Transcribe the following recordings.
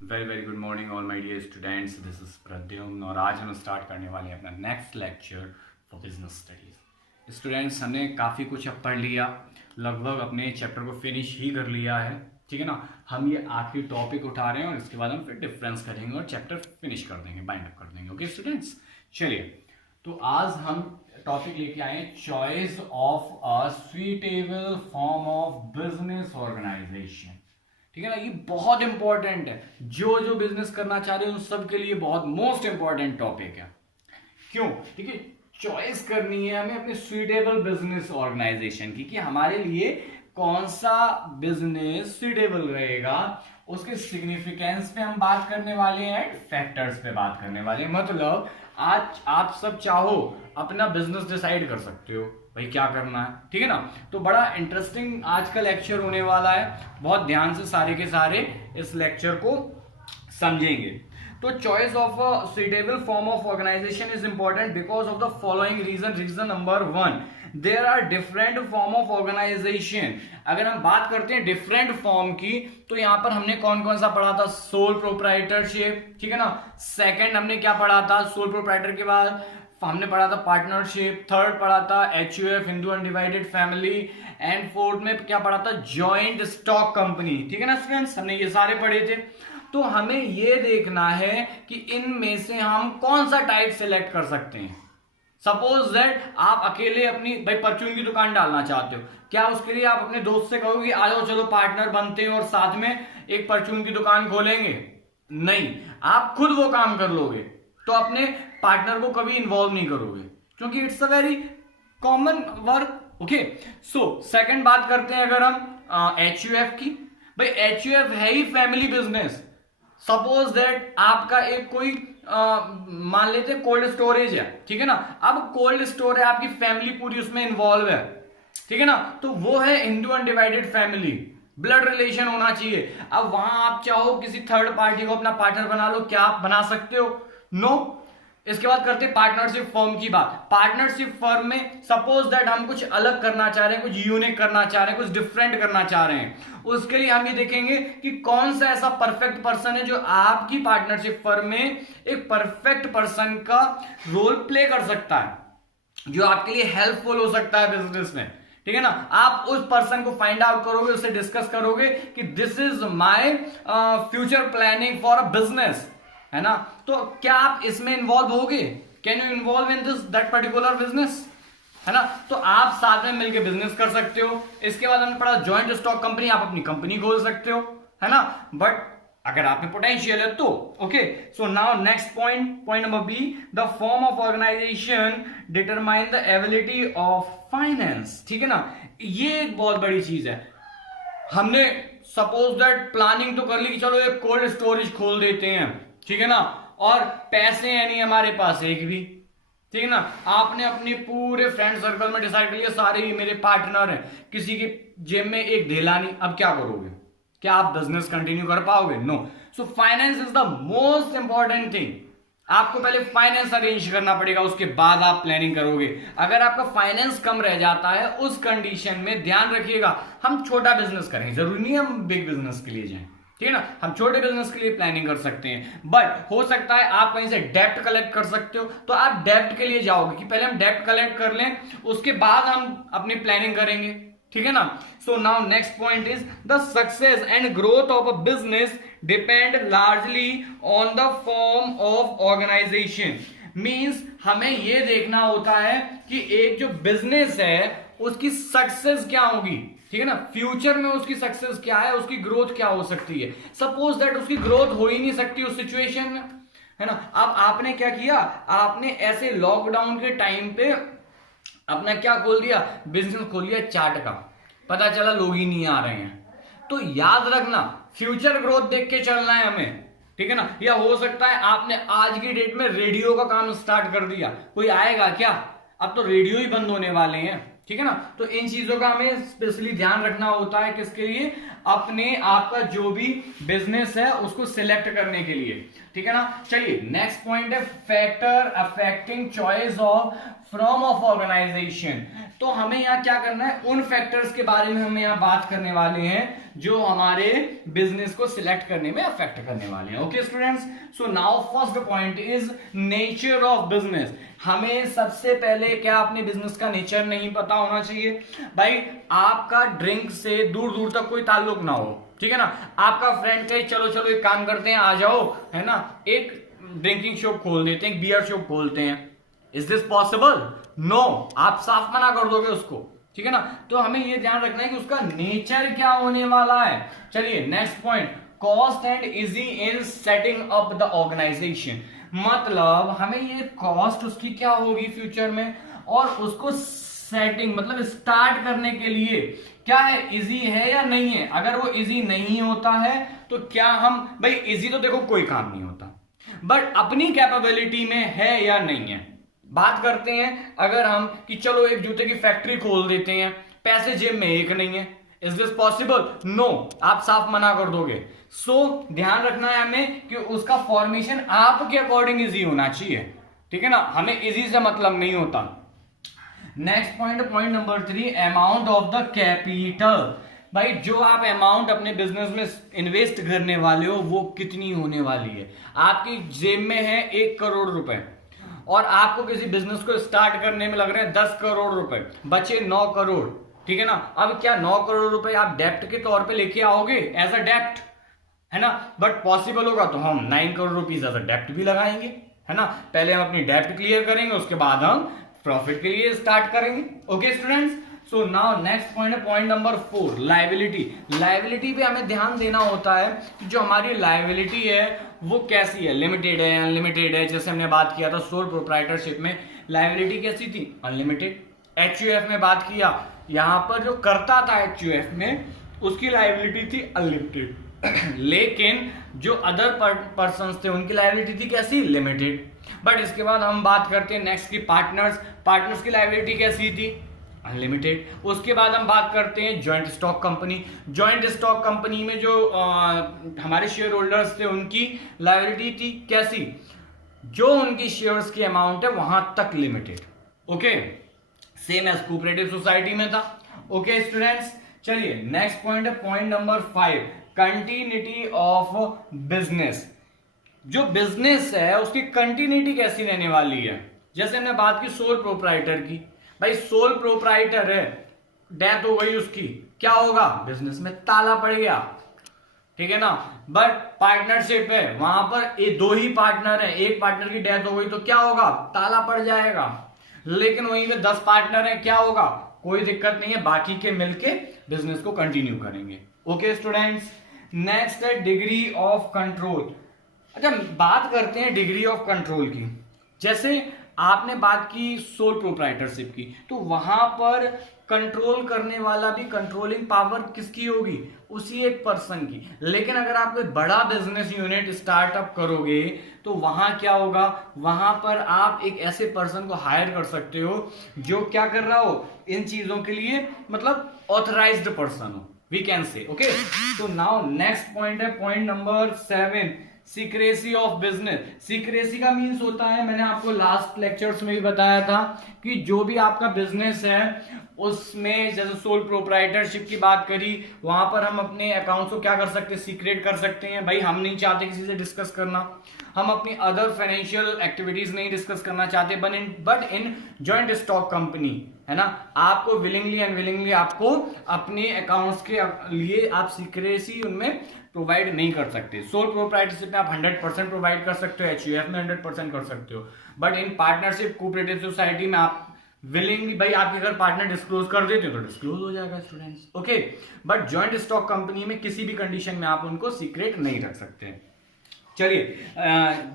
Very very good morning all my dear students, this is Pradyumna और आज हम start करने वाले हैं अपना next lecture for business studies. Students, हमने काफ़ी कुछ अब पढ़ लिया, लगभग अपने चैप्टर को फिनिश ही कर लिया है। ठीक है ना। हम ये आखिरी टॉपिक उठा रहे हैं और इसके बाद हम फिर डिफरेंस करेंगे और चैप्टर फिनिश कर देंगे, बाइंड अप कर देंगे। ओके स्टूडेंट्स, चलिए तो आज हम टॉपिक लेके आए choice of a suitable form of business organization. ठीक है ना, ये बहुत इंपॉर्टेंट है। जो जो बिजनेस करना चाह रहे हैं उन सब के लिए बहुत मोस्ट इंपॉर्टेंट टॉपिक है। क्यों? ठीक है, चॉइस करनी है हमें अपने सुइटेबल बिजनेस ऑर्गेनाइजेशन की कि हमारे लिए कौन सा बिजनेस सुइटेबल रहेगा। उसके सिग्निफिकेंस पे हम बात करने वाले हैं, फैक्टर्स पे बात करने वाले हैं। मतलब आज आप सब चाहो अपना बिजनेस डिसाइड कर सकते हो भाई क्या करना है। ठीक है ना। तो बड़ा इंटरेस्टिंग आज का लेक्चर होने वाला है, बहुत ध्यान से सारे के सारे इस लेक्चर को समझेंगे। तो choice of a suitable form of organization is important because of the following reason number 1, there are different form of organization. अगर हम बात करते हैं डिफरेंट फॉर्म की, तो यहां पर हमने कौन कौन सा पढ़ा था? Sole proprietorship. ठीक है ना। सेकंड हमने क्या पढ़ा था? सोल प्रोप्राइटर के बाद हमने पढ़ा था पार्टनरशिप। थर्ड पढ़ा था HUF, Hindu undivided family. And fourth में क्या पढ़ा था? Joint stock company. ठीक है ना स्टूडेंट्स, हमने ये सारे पढ़े थे। तो हमें ये देखना है कि इनमें से हम कौन सा टाइप सेलेक्ट कर सकते हैं। सपोज दैट आप अकेले अपनी भाई परचून की दुकान डालना चाहते हो, क्या उसके लिए आप अपने दोस्त से कहोगे आ जाओ चलो पार्टनर बनते हैं और साथ में एक परचून की दुकान खोलेंगे? नहीं, आप खुद वो काम कर लोगे, तो अपने पार्टनर को कभी इन्वॉल्व नहीं करोगे, क्योंकि it's a very common work. Okay, so second बात करते हैं अगर हम HUF की। भाई HUF है ही फैमिली बिजनेस। सपोज दैट आपका एक कोई मान लेते कोल्ड स्टोरेज है। ठीक है ना। अब कोल्ड स्टोर है, आपकी फैमिली पूरी उसमें इन्वॉल्व है। ठीक है ना। तो वो है Hindu undivided family, blood relation होना चाहिए। अब वहां आप चाहो किसी थर्ड पार्टी को अपना पार्टनर बना लो, क्या आप बना सकते हो? नो। इसके बाद करते हैं पार्टनरशिप फर्म की बात। पार्टनरशिप फर्म में सपोज दैट हम कुछ अलग करना चाह रहे हैं, कुछ यूनिक करना चाह रहे हैं, कुछ डिफरेंट करना चाह रहे हैं। उसके लिए हम ये देखेंगे कि कौन सा ऐसा परफेक्ट पर्सन है जो आपकी पार्टनरशिप फर्म में एक परफेक्ट पर्सन का रोल प्ले कर सकता है, जो आपके लिए हेल्पफुल हो सकता है बिजनेस में। ठीक है ना। आप उस पर्सन को फाइंड आउट करोगे, उससे डिस्कस करोगे कि this is my future planning for a business, है ना। तो क्या आप इसमें इन्वॉल्व होगे? Can you involve in this that particular business, है ना। तो आप साथ में मिलकर बिजनेस कर सकते हो। इसके बाद हमने पढ़ा जॉइंट स्टॉक कंपनी, आप अपनी कंपनी खोल सकते हो, है ना। बट अगर आप में पोटेंशियल है तो okay. So now next point number B, the form of organization determine the ability of finance. ठीक है ना। ये एक बहुत बड़ी चीज है। हमने सपोज दैट प्लानिंग तो कर ली कि चलो एक कोल्ड स्टोरेज खोल देते हैं, ठीक है ना, और पैसे है नहीं हमारे पास एक भी। ठीक है ना। आपने अपने पूरे फ्रेंड सर्कल में डिसाइड कर लिया सारे ही मेरे पार्टनर हैं, किसी की जेब में एक ढेला नहीं। अब क्या करोगे? क्या आप बिजनेस कंटिन्यू कर पाओगे? No. So finance is the most important thing. आपको पहले फाइनेंस अरेंज करना पड़ेगा, उसके बाद आप प्लानिंग करोगे। अगर आपका फाइनेंस कम रह जाता है, उस कंडीशन में ध्यान रखिएगा, हम छोटा बिजनेस करें, जरूरी नहीं हम बिग बिजनेस के लिए जाएं। ठीक है ना। हम छोटे बिजनेस के लिए प्लानिंग कर सकते हैं, बट हो सकता है आप कहीं से डेप्ट कलेक्ट कर सकते हो, तो आप डेप्ट के लिए जाओगे कि पहले हम डेप्ट कलेक्ट कर लें, उसके बाद हम अपनी प्लानिंग करेंगे। ठीक है ना। So now next point is the success and growth of a business depend largely on the form of organization. Means हमें यह देखना होता है कि एक जो बिजनेस है उसकी सक्सेस क्या होगी। ठीक है ना। फ्यूचर में उसकी सक्सेस क्या है, उसकी ग्रोथ क्या हो सकती है। सपोज दैट उसकी ग्रोथ हो ही नहीं सकती उस सिचुएशन में, है ना। अब आपने क्या किया? आपने ऐसे लॉकडाउन के टाइम पे अपना क्या खोल दिया? बिजनेस खोल लिया चाट का। पता चला लोग ही नहीं आ रहे हैं। तो याद रखना, फ्यूचर ग्रोथ देख के चलना है हमें। ठीक है ना। या हो सकता है आपने आज की डेट में रेडियो का काम स्टार्ट कर दिया, कोई आएगा क्या? अब तो रेडियो ही बंद होने वाले हैं। ठीक है ना। तो इन चीजों का हमें स्पेशली ध्यान रखना होता है, किसके लिए? अपने आपका जो भी बिजनेस है उसको सिलेक्ट करने के लिए, ठीक है ना। चलिए नेक्स्ट पॉइंट है factor affecting choice of from of organization. तो हमें यहाँ क्या करना है, उन फैक्टर्स के बारे में हम यहाँ बात करने वाले हैं जो हमारे बिजनेस को सिलेक्ट करने में अफेक्ट करने वाले हैं। Okay students, so now first point is nature of business. हमें सबसे पहले क्या अपने बिजनेस का नेचर नहीं पता होना चाहिए। भाई आपका ड्रिंक से दूर दूर तक कोई ताल्लुक ना हो, ठीक है ना। आपका फ्रेंड कहे चलो चलो एक काम करते हैं आ जाओ, है ना, एक ड्रिंकिंग शॉप खोल देते हैं, एक बियर शॉप खोलते हैं। Is this possible? नो, आप साफ मना कर दोगे उसको, ठीक है ना। तो हमें ये ध्यान रखना है कि उसका नेचर क्या होने वाला है। चलिए next point, cost and easy in setting up the organization. मतलब हमें ये कॉस्ट उसकी क्या होगी फ्यूचर में, और उसको सेटिंग मतलब स्टार्ट करने के लिए क्या है, इजी है या नहीं है। अगर वो इजी नहीं होता है तो क्या हम, भाई इजी तो देखो कोई काम नहीं होता, बट अपनी कैपेबिलिटी में है या नहीं है। बात करते हैं अगर हम कि चलो एक जूते की फैक्ट्री खोल देते हैं, पैसे जेब में एक नहीं है, इज दिस पॉसिबल? नो, आप साफ मना कर दोगे। सो ध्यान रखना है हमें कि उसका फॉर्मेशन आपके अकॉर्डिंग इजी होना चाहिए, ठीक है ना, हमें इजी से मतलब नहीं होता। Next point, point number 3, amount of the capital. भाई जो आप अमाउंट अपने बिजनेस में इन्वेस्ट करने वाले हो वो कितनी होने वाली है। आपकी जेब में है 1 करोड़ रुपए और आपको किसी बिजनेस को स्टार्ट करने में लग रहे हैं 10 करोड़ रुपए, बचे 9 करोड़, ठीक है ना। अब क्या 9 करोड़ रुपए आप डेप्ट के तौर पे लेके आओगे एज अ डेप्ट, है ना, बट पॉसिबल होगा तो हम 9 करोड़ रुपीज एज अ डेप्ट भी लगाएंगे, है ना। पहले हम अपनी डेप्ट क्लियर करेंगे, उसके बाद हम प्रॉफिट के लिए स्टार्ट करेंगे। ओके स्टूडेंट्स, सो नाउ नेक्स्ट पॉइंट है पॉइंट नंबर 4, लायबिलिटी। लायबिलिटी पे हमें ध्यान देना होता है कि जो हमारी लायबिलिटी है वो कैसी है, लिमिटेड है, अनलिमिटेड है। जैसे हमने बात किया था सोल प्रोप्राइटरशिप में लायबिलिटी कैसी थी, अनलिमिटेड। एचयूएफ में बात किया, यहां पर जो करता था एचयूएफ में उसकी लायबिलिटी थी अनलिमिटेड लेकिन जो अदर पर्सन थे उनकी लायबिलिटी थी कैसी, लिमिटेड। बट इसके बाद हम बात करते हैं नेक्स्ट की पार्टनर्स की लायबिलिटी कैसी थी, अनलिमिटेड। उसके बाद हम बात करते हैं joint stock company. Joint stock company में जो हमारे शेयर होल्डर्स थे उनकी लायबिलिटी थी कैसी, जो उनकी शेयर्स की अमाउंट है वहां तक limited. Okay, same as cooperative society में था। ओके स्टूडेंट्स, चलिए नेक्स्ट पॉइंट है point number 5, continuity of business. जो बिजनेस है उसकी कंटिन्यूटी कैसी रहने वाली है। जैसे हमने बात की सोल प्रोप्राइटर की, भाई सोल प्रोप्राइटर है, डेथ हो गई उसकी, क्या होगा, बिजनेस में ताला पड़ गया, ठीक है ना। बट पार्टनरशिप है, वहां पर ये 2 ही पार्टनर है, एक पार्टनर की डेथ हो गई तो क्या होगा, ताला पड़ जाएगा। लेकिन वहीं पे 10 पार्टनर है, क्या होगा, कोई दिक्कत नहीं है, बाकी के मिलके बिजनेस को कंटिन्यू करेंगे। ओके स्टूडेंट्स, नेक्स्ट है डिग्री ऑफ कंट्रोल। अच्छा, बात करते हैं डिग्री ऑफ कंट्रोल की। जैसे आपने बात की सोल प्रोप्राइटरशिप की, तो वहां पर कंट्रोल करने वाला भी, कंट्रोलिंग पावर किसकी होगी, उसी एक पर्सन की। लेकिन अगर आप कोई बड़ा बिजनेस यूनिट स्टार्टअप करोगे तो वहां क्या होगा, वहां पर आप एक ऐसे पर्सन को हायर कर सकते हो जो क्या कर रहा हो, इन चीजों के लिए मतलब ऑथराइज्ड पर्सन हो, वी कैन से। ओके, तो नाउ नेक्स्ट पॉइंट है point number 7, secrecy of business. Secrecy का मीन्स होता है, मैंने आपको लास्ट लेक्चर्स में भी बताया था कि जो भी आपका बिजनेस है उसमें, जैसे सोल प्रोप्राइटरशिप की बात करी, वहां पर हम अपने अकाउंट्स को क्या कर सकते हैं, सीक्रेट कर सकते हैं। भाई हम नहीं चाहते किसी से डिस्कस करना, हम अपनी अदर फाइनेंशियल एक्टिविटीज नहीं डिस्कस करना चाहते, but in joint stock company, है ना, आपको विलिंगली अनविलिंगली आपको अपने अकाउंट्स के लिए आप सीक्रेसी उनमें प्रोवाइड नहीं कर सकते। सोल प्रोप्राइटरशिप में आप 100% प्रोवाइड कर सकते हो, एचयूएफ में 100% कर सकते हो, but in partnership cooperative society में आप विलिंगली, भाई आपके अगर पार्टनर डिस्क्लोज कर देते हो तो डिस्क्लोज हो जाएगा students. Okay, butt joint stock company में किसी भी कंडीशन में आप उनको सीक्रेट नहीं रख सकते। चलिए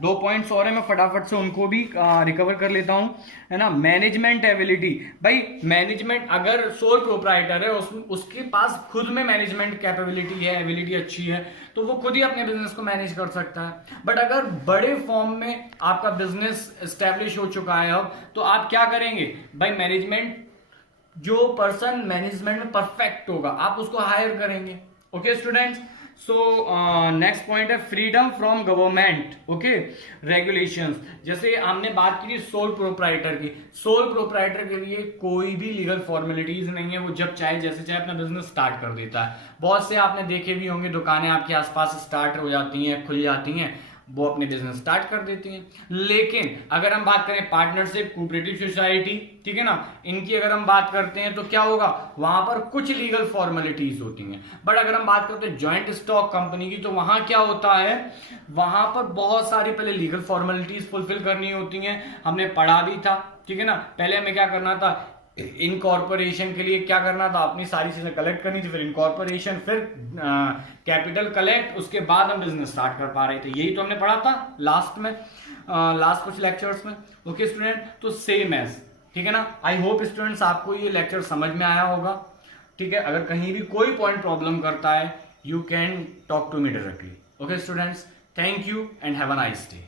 2 पॉइंट्स और है, मैं फटाफट से उनको भी रिकवर कर लेता हूं, है ना। Management ability. भाई मैनेजमेंट, अगर सोल प्रोप्राइटर है उसके पास खुद में मैनेजमेंट कैपेबिलिटी है, एबिलिटी अच्छी है, तो वो खुद ही अपने बिजनेस को मैनेज कर सकता है। बट अगर बड़े फॉर्म में आपका बिजनेस एस्टेब्लिश हो चुका है अब, तो आप क्या करेंगे, भाई मैनेजमेंट, जो पर्सन मैनेजमेंट में परफेक्ट होगा आप उसको हायर करेंगे। Okay students, so next point है freedom from government, okay regulations. जैसे हमने बात की सोल प्रोप्राइटर की, सोल प्रोप्राइटर के लिए कोई भी लीगल फॉर्मेलिटीज नहीं है, वो जब चाहे जैसे चाहे अपना बिजनेस स्टार्ट कर देता है। बहुत से आपने देखे भी होंगे दुकानें आपके आसपास स्टार्ट हो जाती हैं, खुल जाती हैं, वो अपने बिजनेस स्टार्ट कर देती हैं। लेकिन अगर हम बात करें पार्टनरशिप, कोऑपरेटिव सोसाइटी, ठीक है ना, इनकी अगर हम बात करते हैं तो क्या होगा, वहां पर कुछ लीगल फॉर्मेलिटीज होती हैं। बट अगर हम बात करते हैं जॉइंट स्टॉक कंपनी की, तो वहां क्या होता है, वहां पर बहुत सारी पहले लीगल फॉर्मेलिटीज फुलफिल करनी होती हैं। हमने पढ़ा भी था, ठीक है ना, पहले हमें क्या करना था, इनकॉर्पोरेशन के लिए क्या करना था, अपनी सारी चीजें कलेक्ट करनी थी, फिर इनकॉर्पोरेशन, फिर कैपिटल कलेक्ट, उसके बाद हम बिजनेस स्टार्ट कर पा रहे थे। यही तो हमने पढ़ा था लास्ट में, लास्ट कुछ लेक्चर्स में। ओके स्टूडेंट, तो सेम एज, ठीक है ना। आई होप स्टूडेंट्स आपको ये लेक्चर समझ में आया होगा, ठीक है। अगर कहीं भी कोई पॉइंट प्रॉब्लम करता है, you can talk to me directly. Okay students, thank you and have a nice day.